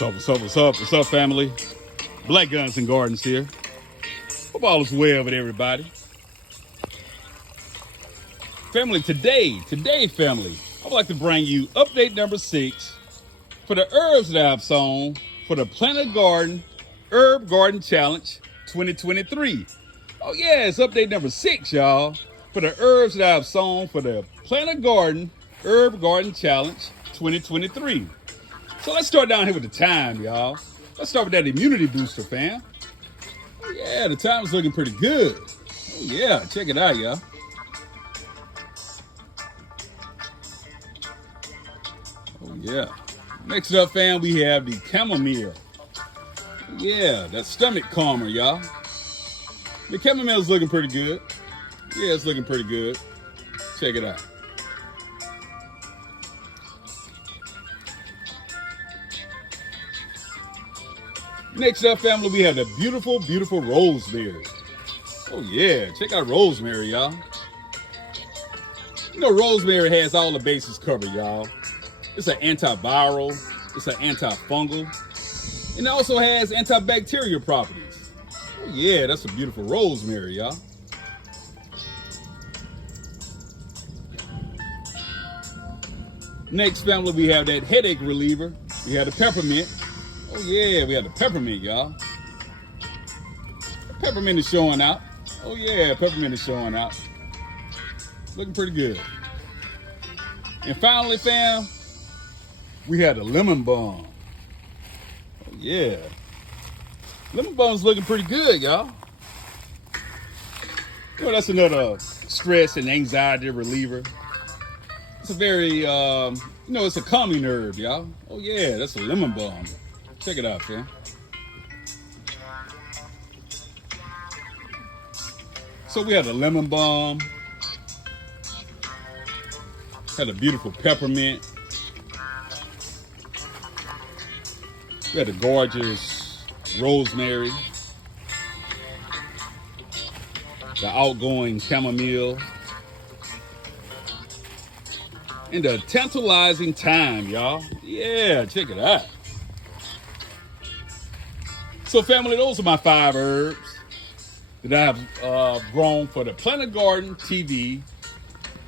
What's up, family? Black Guns and Gardens here. Hope all is well with everybody. Family, today, family, I would like to bring you update number 6 for the herbs that I've sown for the Planted Garden Herb Garden Challenge 2023. Oh yeah, it's update number 6, y'all, for the herbs that I've sown for the Planted Garden Herb Garden Challenge 2023. So let's start down here with the thyme, y'all. Let's start with that immunity booster, fam. Oh yeah, the thyme is looking pretty good. Oh yeah, check it out, y'all. Oh yeah. Next up, fam, we have the chamomile. Oh, yeah, that stomach calmer, y'all. The chamomile is looking pretty good. Yeah, it's looking pretty good. Check it out. Next up, family, we have the beautiful, beautiful rosemary. Oh yeah, check out rosemary, y'all. You know, rosemary has all the bases covered, y'all. It's an antiviral, it's an antifungal, and it also has antibacterial properties. Oh yeah, that's a beautiful rosemary, y'all. Next, family, we have that headache reliever. We have the peppermint. Oh yeah, we have the peppermint, y'all. Peppermint is showing out. Oh yeah, peppermint is showing out. Looking pretty good. And finally, fam, we had the lemon balm. Oh yeah. Lemon balm's looking pretty good, y'all. You know, that's another stress and anxiety reliever. It's a very, it's a calming herb, y'all. Oh yeah, that's a lemon balm. Check it out, fam. So we have the lemon balm, had a beautiful peppermint, we had the gorgeous rosemary, the outgoing chamomile, and the tantalizing thyme, y'all. Yeah, check it out. So, family, those are my 5 herbs that I have grown for the Planted Garden TV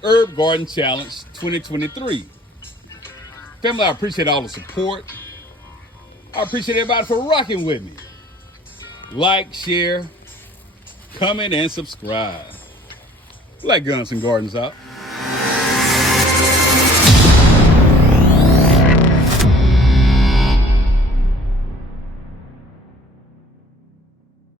Herb Garden Challenge 2023. Family, I appreciate all the support. I appreciate everybody for rocking with me. Like, share, comment, and subscribe. Black Guns and Gardens out.